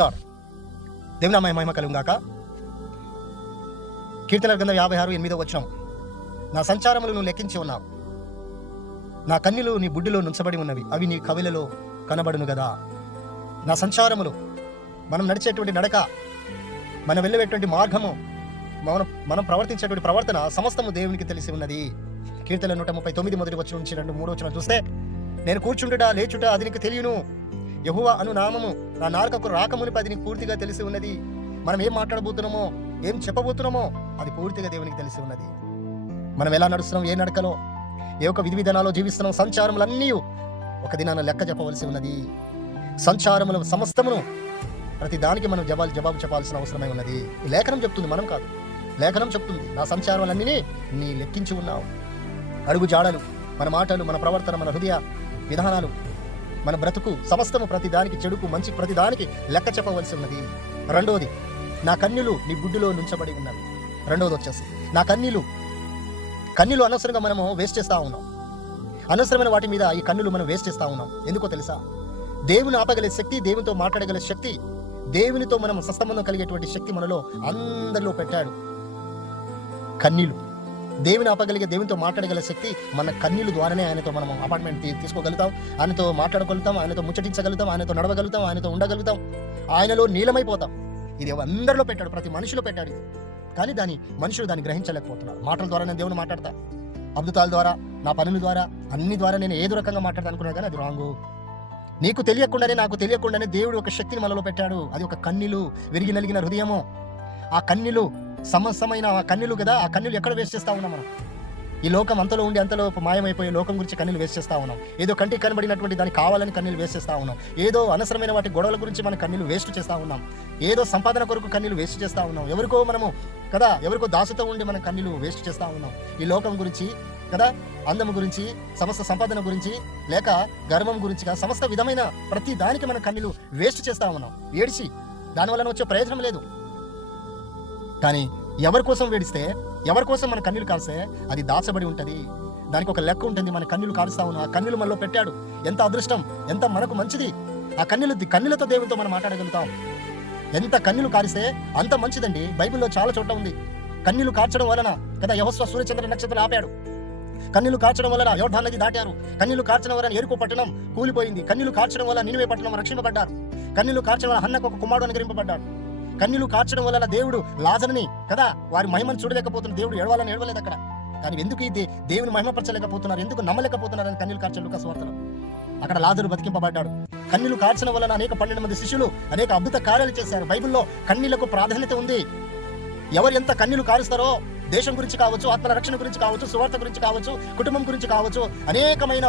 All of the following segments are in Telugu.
లార్డ్. దేవుని నామమునకు మహిమ కలుగును గాక. కీర్తనల గ్రంథం 56:8 వచనం. నా సంచారములు నువ్వు లెక్కించి ఉన్నావు, నా కన్నులు నీ బుడ్డిలో నుంచబడి ఉన్నవి, అవి నీ కవిలలో కనబడును గదా. నా సంచారములు, మనం నడిచేటువంటి నడక, మనం వెళ్ళేటువంటి మార్గము, మనం ప్రవర్తించేటువంటి ప్రవర్తన సమస్తము దేవునికి తెలిసి ఉన్నది. కీర్తన 139 మొదటి వచనం నుంచి 2-3 వచనం చూస్తే, నేను కూర్చుండుట లేచుట అది నీకు తెలియను, యెహోవా అను నామము నా నాలుకకు రాకమునిపై అది నీకు పూర్తిగా తెలిసి ఉన్నది. మనం ఏం మాట్లాడబోతున్నామో, ఏం చెప్పబోతున్నామో అది పూర్తిగా దేవునికి తెలిసి ఉన్నది. మనం ఎలా నడుస్తున్నాం, ఏ నడకలో, ఏ ఒక విధి విధానాల్లో జీవిస్తున్నాం, సంచారములన్నీ ఒక దినాన లెక్క చెప్పవలసి ఉన్నది. సంచారముల సమస్తమును ప్రతి దానికి మనం జవాబు చెప్పాల్సిన అవసరమై ఉన్నది. ఈ లేఖనం చెప్తుంది, మనం కాదు. లేఖనం చెప్తుంది, నా సంచారములన్నీ నీ లెక్కించి ఉన్నావు. అడుగు జాడలు, మన మాటలు, మన ప్రవర్తన, మన హృదయ విధానాలు, మన బ్రతుకు సమస్తము ప్రతి దానికి, చెడుకు మంచి ప్రతి దానికి లెక్క చెప్పవలసి ఉన్నది. రెండోది, నా కన్నులు నీ బుడ్డిలో నుంచబడి ఉన్నవి. రెండోది వచ్చేసి నా కన్నులు అనవసరంగా మనము వేస్ట్ చేస్తూ ఉన్నాం. అనవసరమైన వాటి మీద ఈ కన్నులు మనం వేస్ట్ చేస్తూ ఉన్నాం. ఎందుకో తెలుసా? దేవుని ఆపగల శక్తి, దేవునితో మాట్లాడగల శక్తి, దేవునితో మనం సత్సంబంధం కలిగేటువంటి శక్తి మనలో అందరిలో పెట్టాడు. కన్నీలు, దేవుని ఆపగలిగే, దేవునితో మాట్లాడగల శక్తి మన కన్నీలు ద్వారానే ఆయనతో మనం అపార్ట్మెంట్ తీసుకోగలుగుతాం, ఆయనతో మాట్లాడగలుగుతాం, ఆయనతో ముచ్చటించగలుగుతాం, ఆయనతో నడవగలుగుతాం, ఆయనతో ఉండగలుగుతాం, ఆయనలో నీలమైపోతాం. ఇది అందరిలో పెట్టాడు, ప్రతి మనిషిలో పెట్టాడు. కానీ మనుషులు దాన్ని గ్రహించలేకపోతున్నారు. మాటల ద్వారా నేను దేవుని మాట్లాడతా, అద్భుతాల ద్వారా, నా పనుల ద్వారా, అన్ని ద్వారా నేను ఏదో రకంగా మాట్లాడతా అనుకున్నా, కానీ అది రాంగు. నీకు తెలియకుండానే, నాకు తెలియకుండానే దేవుడు ఒక శక్తిని మనలో పెట్టాడు. అది ఒక కన్నీలు, విరిగి నలిగిన హృదయము. ఆ కన్నీలు సమస్తమైన ఆ కన్నులు కదా. ఆ కన్నులు ఎక్కడ వేస్ట్ చేస్తా ఉన్నాం మనం? ఈ లోకం అంతలో ఉండి అంతలో మాయమైపోయే లోకం గురించి కన్నులు వేస్ట్ చేస్తా ఉన్నాం. ఏదో కంటికి కనబడినటువంటి దానికి కావాలని కన్నులు వేస్ట్ చేస్తా ఉన్నాం. ఏదో అనవసరమైన వాటి గొడవల గురించి మన కన్నులు వేస్ట్ చేస్తా ఉన్నాం. ఏదో సంపాదన కొరకు కన్నులు వేస్ట్ చేస్తా ఉన్నాం. ఎవరికో మనము కదా, ఎవరికో దాసుతో ఉండి మన కన్నులు వేస్ట్ చేస్తా ఉన్నాం. ఈ లోకం గురించి కదా, అందం గురించి, సమస్త సంపాదన గురించి, లేక గర్వం గురించి, సమస్త విధమైన ప్రతి దానికి మన కన్నులు వేస్ట్ చేస్తా ఉన్నాం. ఏడిచి దానివల్ల వచ్చే ప్రయోజనం లేదు. కానీ ఎవరి కోసం వేడిస్తే, ఎవరి కోసం మన కన్నులు కాల్స్తే అది దాచబడి ఉంటుంది. దానికి ఒక లెక్క ఉంటుంది. మన కన్నులు కాలుస్తా ఉన్నాం. ఆ కన్నులు మనలో పెట్టాడు. ఎంత అదృష్టం, ఎంత మనకు మంచిది. ఆ కన్నులతో దేవునితో మనం మాట్లాడగలుగుతాం. ఎంత కన్నులు కారిస్తే అంత మంచిదండి. బైబిల్లో చాలా చోట్ల ఉంది. కన్నులు కార్చడం వలన కదా యెహోవా సూర్యచంద్ర నక్షత్రం ఆపాడు. కన్నులు కార్చడం వలన యోర్దాను నది దాటారు. కన్నులు కార్చడం వలన ఎరుకో పట్టణం కూలిపోయింది. కన్నులు కార్చడం వలన నినివే పట్టణం రక్షింపబడ్డారు. కన్నులు కార్చడం వలన హన్నకు ఒక కుమారుడు అనుగ్రహింపబడ్డాడు. కన్నులు కార్చడం వలన దేవుడు లాజరుని కదా, వారి మహిమను చూడలేకపోతున్న దేవుడు ఏడవలేదు అక్కడ. కానీ ఎందుకు ఇది దేవుని మహిమపరచలేకపోతున్నారు, ఎందుకు నమ్మలేకపోతున్నారు అని కన్నులు కార్చడం లూకా సువార్తలో. అక్కడ లాజరు బతికింపబడ్డాడు. కన్నులు కార్చడం వలన అనేక 12 మంది శిష్యులు అనేక అద్భుత కార్యాలు చేశారు. బైబిల్లో కన్నులకు ప్రాధాన్యత ఉంది. ఎవరు ఎంత కన్నులు కారుస్తారో, దేశం గురించి కావచ్చు, ఆత్మల రక్షణ గురించి కావచ్చు, సువార్త గురించి కావచ్చు, కుటుంబం గురించి కావచ్చు, అనేకమైన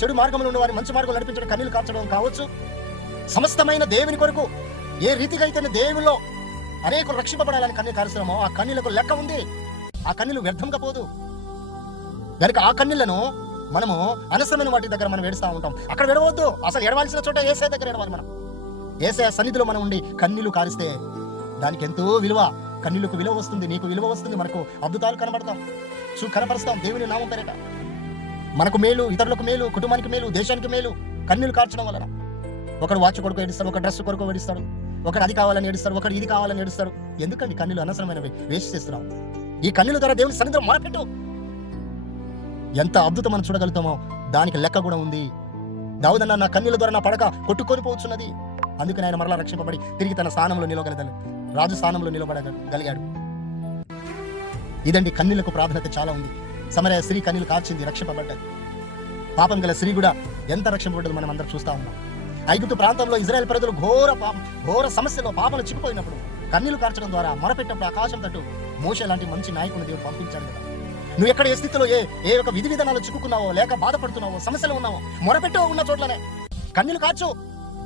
చెడు మార్గంలో ఉన్న వారి మంచి మార్గం నడిపించడం కన్నులు కార్చడం కావచ్చు, సమస్తమైన దేవుని కొరకు ఏ రీతిగా అయితే దేవుల్లో అనేకులు రక్షింపబడాలని కన్నులు కారుస్తున్నామో ఆ కన్నులకు లెక్క ఉంది. ఆ కన్నులు వ్యర్థంగా పోదు. కనుక ఆ కన్నులను మనము అనవసరమైన వాటి దగ్గర మనం ఏడుస్తూ ఉంటాం. అక్కడ ఎడవద్దు. అసలు ఎడవాల్సిన చోట యేసయ్య దగ్గర ఎడవాలి. మనం యేసయ్య సన్నిధిలో మనం ఉండి కన్నులు కారిస్తే దానికి ఎంతో విలువ, కన్నులకు విలువ వస్తుంది, నీకు విలువ వస్తుంది. మనకు అద్భుతాలు కనపరుస్తాం దేవుని నామం పేరిట. మనకు మేలు, ఇతరులకు మేలు, కుటుంబానికి మేలు, దేశానికి మేలు కన్నులు కార్చడం వలన. ఒకడు వాచ్ కొరకు ఏడుస్తాడు, ఒక డ్రెస్ కొరకు ఏడుస్తాడు, ఒకడు అది కావాలని ఏడుస్తాడు, ఒకడు ఇది కావాలని ఏడుస్తాడు. ఎందుకండి కన్నులు అనవసరమైనవి వేస్ట్ చేస్తున్నాం? ఈ కన్నుల ద్వారా దేవుని సన్నిధిలో మొరపెట్టు. ఎంత అద్భుతం మనం చూడగలుగుతామో దానికి లెక్క కూడా ఉంది. దావీదన్న, నా కన్నుల ద్వారా నా పడక కొట్టుకొని పోవచ్చున్నది. అందుకని ఆయన మరలా రక్షింపబడి తిరిగి తన స్థానంలో నిలవగలదని, రాజు స్థానంలో నిలబడగలిగాడు. ఇదండి, కన్నులకు ప్రాధాన్యత చాలా ఉంది. సమరయ స్త్రీ కన్నులు కార్చింది, రక్షింపబడ్డది. పాపం గల స్త్రీ కూడా ఎంత రక్షింపబడ్డది మనం అందరం చూస్తా ఉన్నాం. ఐగుప్తు ప్రాంతంలో ఇజ్రాయెల్ ప్రజలు ఘోర సమస్యలో పాపను చిక్కుపోయినప్పుడు కన్నులు కార్చడం ద్వారా మొరపెట్టినప్పుడు ఆకాశం తట్టు మోషే లాంటి మంచి నాయకుని దేవుడు పంపించాడు కదా. నువ్వు ఎక్కడ ఏ స్థితిలో ఏ ఒక విధి విధానాలు చిక్కుకున్నావో, లేక బాధపడుతున్నావో, సమస్యలు ఉన్నావో, మొరపెట్టో ఉన్న చోట్లనే కన్నులు కార్చు.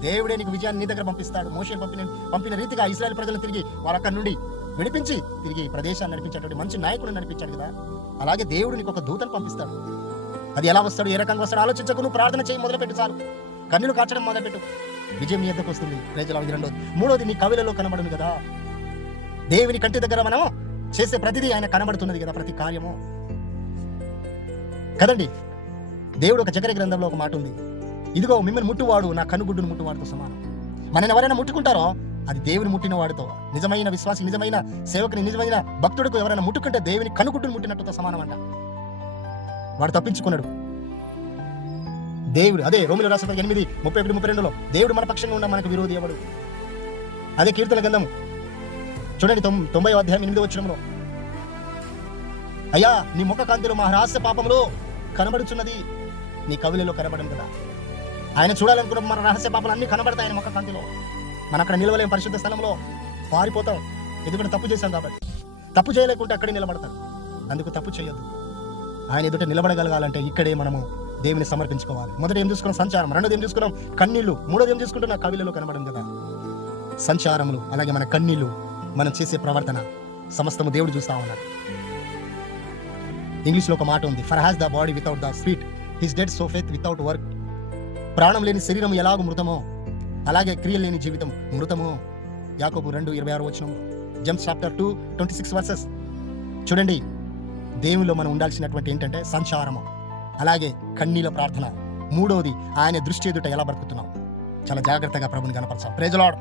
దేవుడే నీకు విజయాన్ని నీ దగ్గర పంపిస్తాడు. మోషే పంపిన రీతిగా ఇశ్రాయేల్ ప్రజలను తిరిగి వారు అక్కడి నుండి విడిపించి తిరిగి ప్రదేశాన్ని నడిపించేటువంటి మంచి నాయకుడిని నడిపించాడు కదా. అలాగే దేవుడు నీకు ఒక దూతను పంపిస్తాడు. అది ఎలా వస్తాడు, ఏ రకంగా వస్తాడు ఆలోచించకు. నువ్వు ప్రార్థన చేయి, మొదలుపెట్టు. చాలు, కన్నులు కార్చడం మొదలుపెట్టు. విజయం నీ ఎద్దకు వస్తుంది. ప్రజలు. రెండోది, మూడోది, నీ కవిలలో కనబడును కదా. దేవుని కంటి దగ్గర మనం చేసే ప్రతిదీ ఆయన కనబడుతున్నది కదా, ప్రతి కార్యము కదండి. దేవుడు ఒక జకర్యా గ్రంథంలో ఒక మాట ఉంది, ఇదిగో మిమ్మల్ని ముట్టువాడు నా కనుగుడ్డును ముట్టువాడితో సమానం. మనని ఎవరైనా ముట్టుకుంటారో అది దేవుని ముట్టిన వాడితో, నిజమైన విశ్వాసి, నిజమైన సేవకుని, నిజమైన భక్తుడికి ఎవరైనా ముట్టుకుంటే దేవుని కనుగుడ్డును ముట్టినట్టుతో సమానం అంట. వాడు తప్పించుకున్నాడు. దేవుడు అదే రోమిలో రాసిన 8:31-32లో దేవుడు మన పక్షంగా ఉన్న మనకు విరోధి ఎవడు. అదే కీర్తన గ్రంథం చూడండి 90వ అధ్యాయం 8వ వచనంలో, అయ్యా నీ ముఖ కాంతిలో మా రహస్య పాపంలో కనబడుచున్నది, నీ కవిలలో కనబడను కదా. ఆయన చూడాలనుకున్న మన రహస్య పాపాలు అన్ని కనబడతాయి ఆయన ముఖ కాంతిలో. మన అక్కడ నిలవలేం, పరిశుద్ధ స్థలంలో పారిపోతాం, ఎందుకంటే తప్పు చేశాం కాబట్టి. తప్పు చేయలేకుంటే అక్కడే నిలబడతాం. అందుకు తప్పు చేయొద్దు. ఆయన ఎదుట నిలబడగలగాలంటే ఇక్కడే మనము దేవుని సమర్పించుకోవాలి. మొదటి ఏం చూసుకున్నాం? సంచారం. రెండోది ఏం చూసుకున్నాం? కన్నీళ్లు. మూడోది ఏం చూసుకుంటున్నా? కవిలలో కనబడను కదా. సంచారములు, అలాగే మన కన్నీళ్లు, మనం చేసే ప్రవర్తన సమస్తము దేవుడు చూస్తా ఉన్నాడు. ఇంగ్లీష్లో ఒక మాట ఉంది, for has the body without the spirit his dead, so faith without work. ప్రాణం లేని శరీరం ఎలాగో మృతమో అలాగే క్రియ లేని జీవితం మృతమో. యాకోబు 2:26 వచనం, జేమ్స్ చాప్టర్ 2:26 వర్సెస్. చూడండి, దేవునిలో మనం ఉండాల్సినటువంటి ఏంటంటే సంచారము, అలాగే కన్నీల ప్రార్థన. మూడోది ఆయన దృష్టి ఎదుట ఎలా బ్రతుకుతున్నాం. చాలా జాగ్రత్తగా ప్రభుని కనపరచాం. Praise the lord.